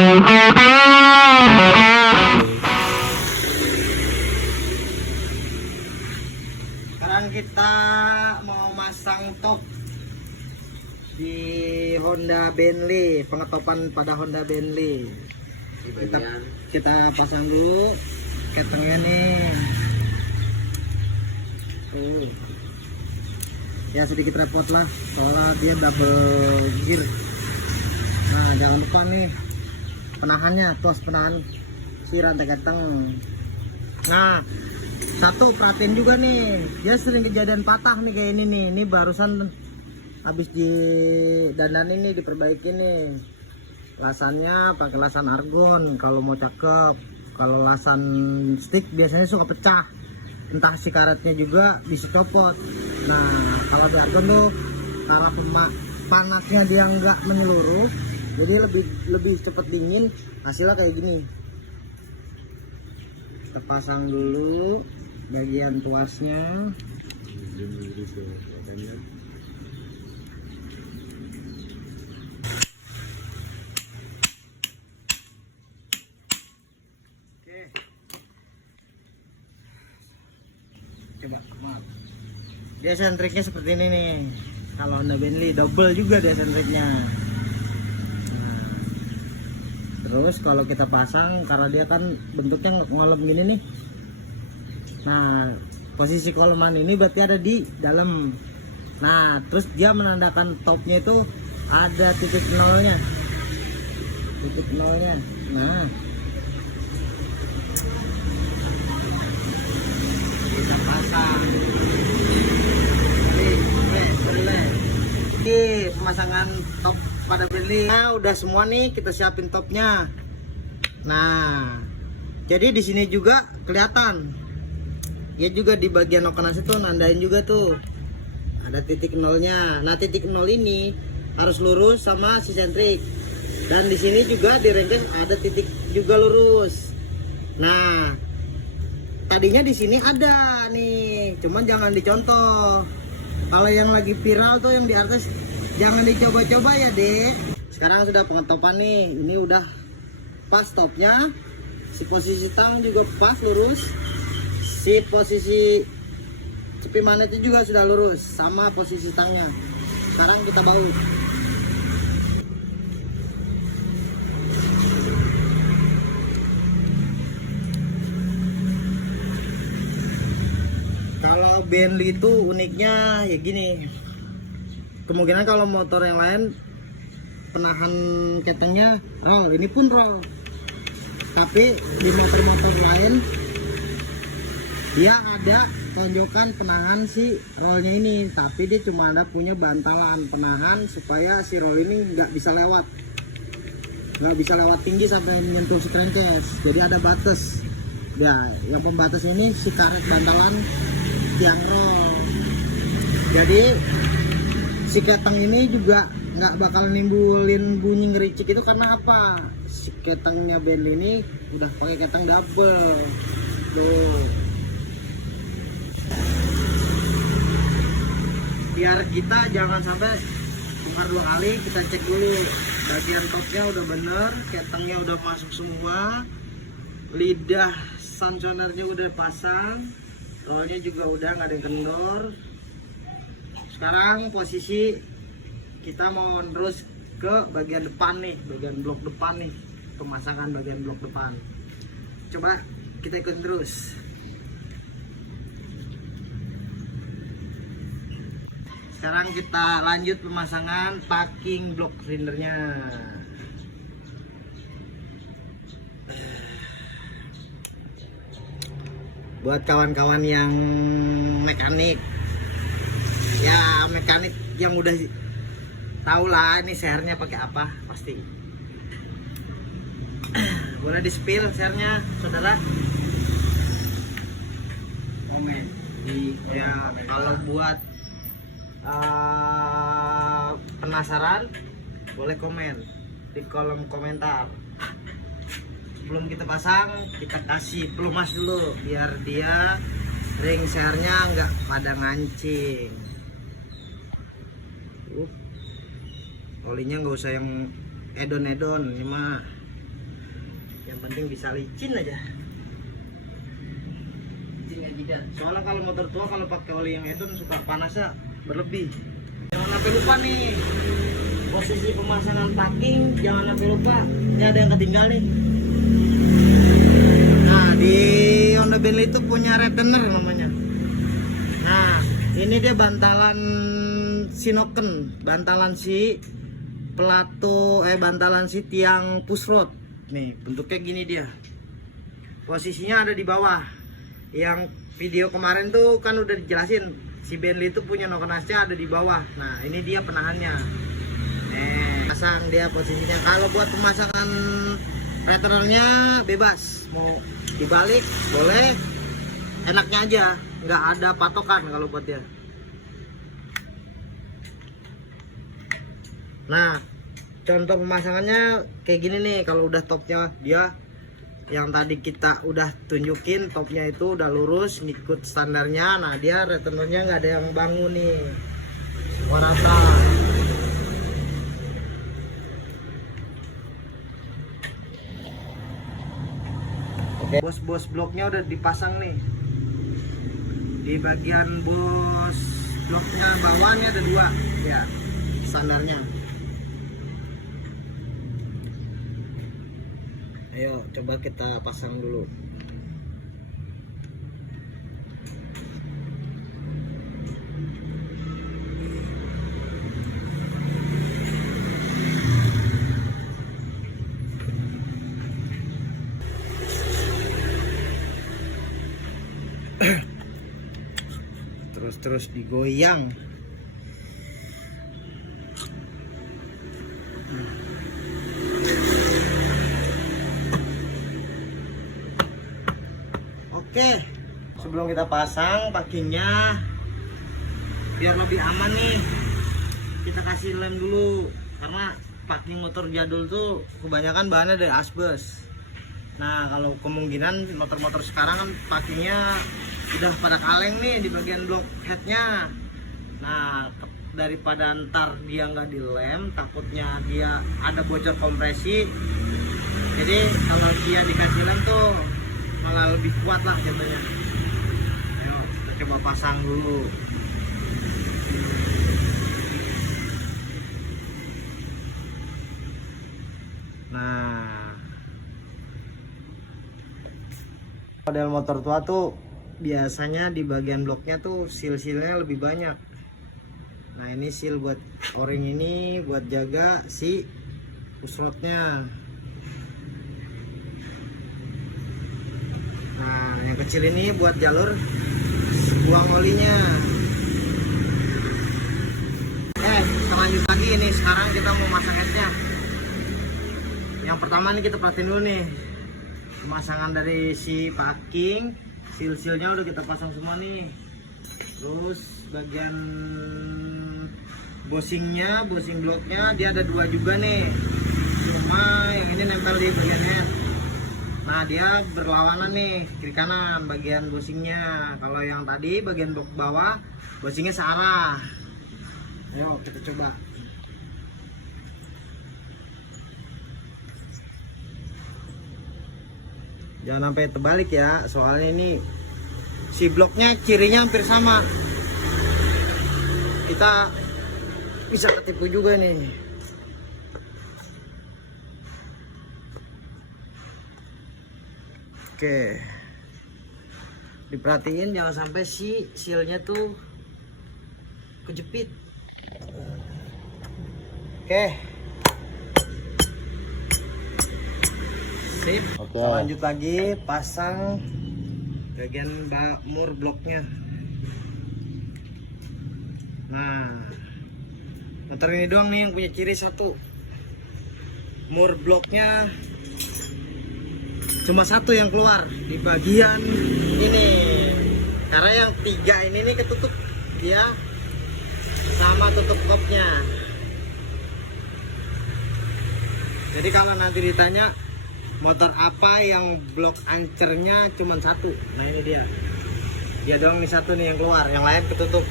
Sekarang kita mau masang top di Honda Bentley, pengetopan pada Honda Bentley. Kita pasang dulu ketengnya nih. Ya sedikit repot lah, soalnya dia double gear. Nah jangan lupa nih penahannya, tuas penahan si rantai keteng. Nah satu perhatiin juga nih, dia sering kejadian patah nih kayak ini nih. Ini barusan habis di dandan ini diperbaiki nih. Lasannya pakai lasan argon kalau mau cakep. Kalau lasan stick biasanya suka pecah, entah si karetnya juga bisa copot. Nah kalau di argon tuh karena panasnya dia nggak menyeluruh, jadi lebih cepat dingin, hasilnya kayak gini. Kita pasang dulu bagian tuasnya. Coba maaf. Dia sentriknya seperti ini nih. Kalau Honda Bentley double juga dia sentriknya. Nah, terus kalau kita pasang, karena dia kan bentuknya ngolem gini nih. Nah posisi koleman ini berarti ada di dalam. Nah terus dia menandakan topnya itu ada titik nolnya. Nah kita pasang. Ini pemasangan top pada Bentley. Nah udah semua nih, kita siapin topnya. Nah jadi di sini juga kelihatan. Dia juga di bagian okenas itu nandain juga tuh ada titik nolnya. Nah titik nol ini harus lurus sama si sentrik. Dan di sini juga di rengges ada titik juga lurus. Nah tadinya di sini ada nih, cuman jangan dicontoh. Kalau yang lagi viral tuh yang di atas jangan dicoba-coba ya dek. Sekarang sudah pengetopan nih, ini udah pas topnya. Si posisi tang juga pas lurus. Si posisi cepi manetnya juga sudah lurus sama posisi tangnya. Sekarang kita baut. Kalau Bentley itu uniknya ya gini. Kemungkinan kalau motor yang lain penahan ketengnya roll, ini pun roll. Tapi di motor-motor lain dia ada tonjokan penahan si rollnya ini, tapi dia cuma ada punya bantalan penahan supaya si roll ini nggak bisa lewat tinggi sampai menyentuh si crankcase. Jadi ada batas. Ya, yang pembatas ini si karet bantalan tiang roll. Jadi si keteng ini juga nggak bakal nimbulin bunyi ngericik itu karena apa? Si ketengnya Bentley ini udah pakai keteng double. Tuh. Biar kita jangan sampai bongkar 2 kali, kita cek dulu bagian topnya udah bener, ketengnya udah masuk semua, lidah sansonernya udah pasang, rollnya juga udah nggak ada yang kendor. Sekarang posisi kita mau terus ke bagian depan nih, bagian blok depan nih, pemasangan bagian blok depan. Coba kita ikut terus. Sekarang kita lanjut pemasangan packing blok silindernya. Buat kawan-kawan yang mekanik, ya mekanik yang udah tahu lah ini sernya pakai apa pasti. Boleh di spill sernya, saudara? Komen. Ya kalau buat penasaran boleh komen di kolom komentar. Sebelum kita pasang, kita kasih pelumas dulu biar dia ring sernya nggak pada ngancing. Olinya nggak usah yang edon-edon, ini mah yang penting bisa licin aja. Soalnya kalau motor tua kalau pakai oli yang itu suka panasnya berlebih. Jangan sampai lupa nih, posisi pemasangan packing jangan sampai lupa. Ini ada yang ketinggalan nih. Nah, di Honda Bentley itu punya retener namanya. Nah, ini dia bantalan sinoken, bantalan si plato, bantalan si tiang pushrod. Nih, bentuknya gini dia. Posisinya ada di bawah. Yang video kemarin tuh kan udah dijelasin, si Bentley itu punya nokenasnya ada di bawah. Nah, ini dia penahannya. Pasang dia posisinya. Kalau buat pemasangan retenernya bebas, mau dibalik boleh, enaknya aja, nggak ada patokan kalau buat dia. Nah, contoh pemasangannya kayak gini nih. Kalau udah topnya dia yang tadi kita udah tunjukin, topnya itu udah lurus ngikut standarnya. Nah, dia retenernya nggak ada yang bangun nih, rata. Oke, bos bloknya udah dipasang nih. Di bagian bos bloknya bawahnya ada 2 ya standarnya. Ayo coba kita pasang dulu. Terus digoyang. Oke, sebelum kita pasang packingnya, biar lebih aman nih, kita kasih lem dulu. Karena packing motor jadul tuh kebanyakan bahannya dari asbes. Nah, kalau kemungkinan motor-motor sekarang kan packingnya udah pada kaleng nih di bagian blok headnya. Nah, daripada ntar dia nggak dilem, takutnya dia ada bocor kompresi. Jadi kalau dia dikasih lem tuh malah lebih kuat lah jatuhnya. Ayo kita coba pasang dulu. Nah, model motor tua tuh biasanya di bagian bloknya tuh seal-sealnya lebih banyak. Nah, ini seal buat o-ring ini buat jaga si pushrodnya. Nah, yang kecil ini buat jalur buang olinya. Kita lanjut lagi ini. Sekarang kita mau masang headnya. Yang pertama nih kita perhatiin dulu nih pemasangan dari si packing. Seal-sealnya udah kita pasang semua nih. Terus bagian bosingnya, bosing bloknya dia ada 2 juga nih. Cuma yang ini nempel di bagian head. Nah, dia berlawanan nih kiri kanan bagian bosingnya. Kalau yang tadi bagian blok bawah bosingnya searah. Ayo kita coba. Jangan sampai terbalik ya, soalnya ini si bloknya cirinya hampir sama. Kita bisa ketipu juga nih. Oke, diperhatiin jangan sampai si sealnya tuh kejepit. Oke, sip. Kita lanjut lagi pasang bagian mur bloknya. Nah, motor ini doang nih yang punya ciri satu, mur bloknya cuma satu yang keluar di bagian ini, karena yang 3 ini nih ketutup dia sama tutup kopnya. Jadi kalau nanti ditanya motor apa yang blok ancernya cuma 1, nah ini dia doang nih satu nih yang keluar, yang lain ketutup.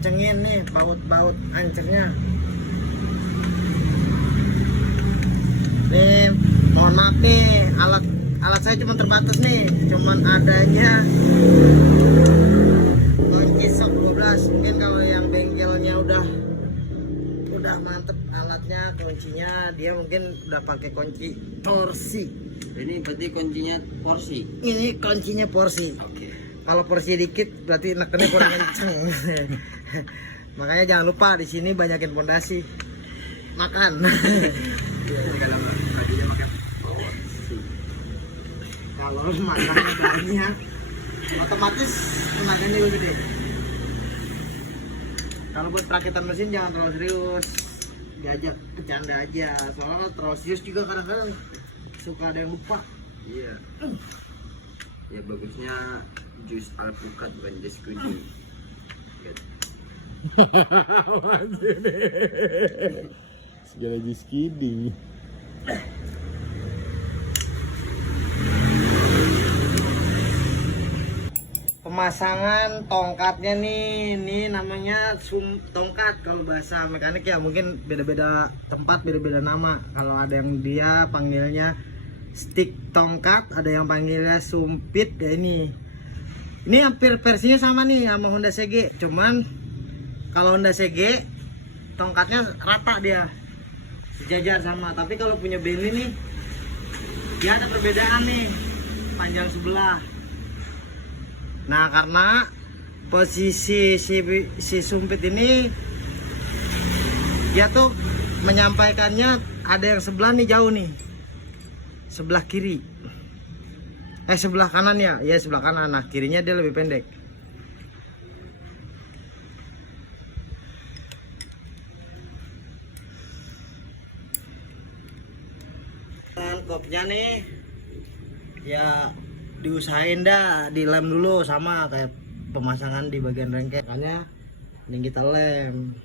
Cengin nih baut ancernya nih. nih alat saya cuma terbatas nih, cuman adanya kunci sok 12. Mungkin kalau yang bengkelnya udah mantep alatnya, kuncinya dia mungkin udah pakai kunci torsi. Ini berarti kuncinya porsi. Ini kuncinya porsi. Oke. Kalau porsi dikit berarti nekennya kurang kenceng. Makanya jangan lupa di sini banyakin pondasi. Makan. Kalau makan banyak, otomatis tenaganya juga gede. Kalau buat perakitan mesin jangan terlalu serius, diajak bercanda aja. Soalnya kalau terlalu serius juga kadang-kadang suka ada yang lupa. Iya. Ya bagusnya jus alpukat bukan jus kuning. Segala jus kidding. Pemasangan tongkatnya nih, ini namanya tongkat kalau bahasa mekanik ya, mungkin beda-beda tempat, beda-beda nama. Kalau ada yang dia panggilnya stick tongkat, ada yang panggilnya sumpit ya ini. Ini hampir versinya sama nih sama Honda CG, cuman kalau Honda CG tongkatnya rata dia, sejajar sama. Tapi kalau punya Bentley nih, dia ada perbedaan nih, panjang sebelah. Nah, karena posisi si sumpit ini dia tuh menyampaikannya ada yang sebelah nih jauh nih, sebelah kiri, sebelah kanan ya, sebelah kanan. Nah, kirinya dia lebih pendek. Kopnya nih ya diusahain dah dilem dulu, sama kayak pemasangan di bagian rengket, makanya ini kita lem.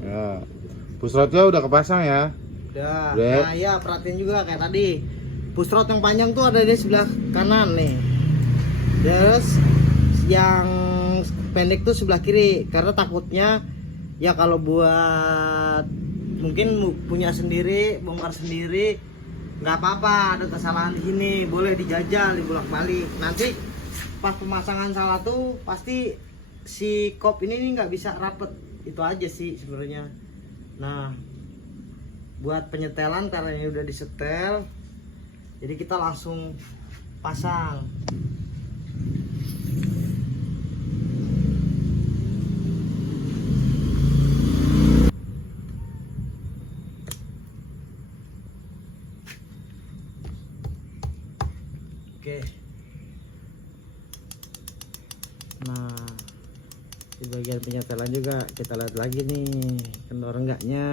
Ya. Pusrotnya udah kepasang ya? Udah. Nah ya, perhatiin juga kayak tadi, pusrot yang panjang tuh ada di sebelah kanan nih, terus yang pendek tuh sebelah kiri, karena takutnya ya kalau buat mungkin punya sendiri, bongkar sendiri, nggak apa-apa, ada kesalahan di sini boleh dijajal, dibolak-balik. Nanti pas pemasangan salah tuh pasti si kop ini nih nggak bisa rapet, itu aja sih sebenarnya. Nah, buat penyetelan karena ini udah disetel, jadi kita langsung pasang. Oke. Nah, di bagian penyetelan juga kita lihat lagi nih, kendor enggaknya.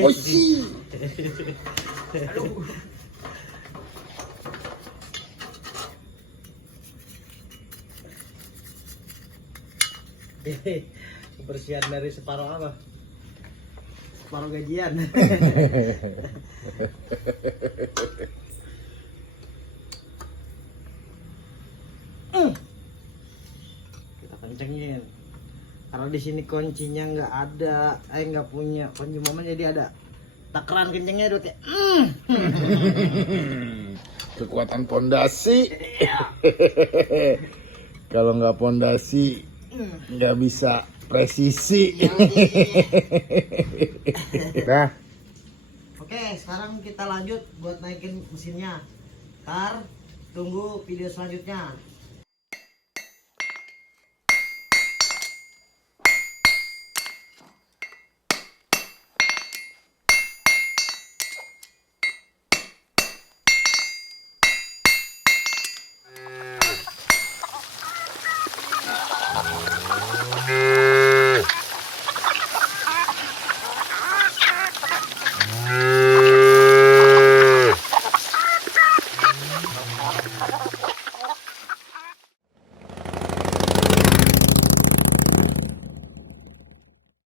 Wasi. Aduh. Kebersihan dari separuh apa? Separuh gajian. Kita kencengin. Karena di sini kuncinya nggak ada, nggak punya kunci momen, jadi ada takaran kencengnya udah kayak. Kekuatan pondasi. Kalau nggak pondasi nggak bisa presisi. Nah, Oke, sekarang kita lanjut buat naikin mesinnya. Ntar tunggu video selanjutnya.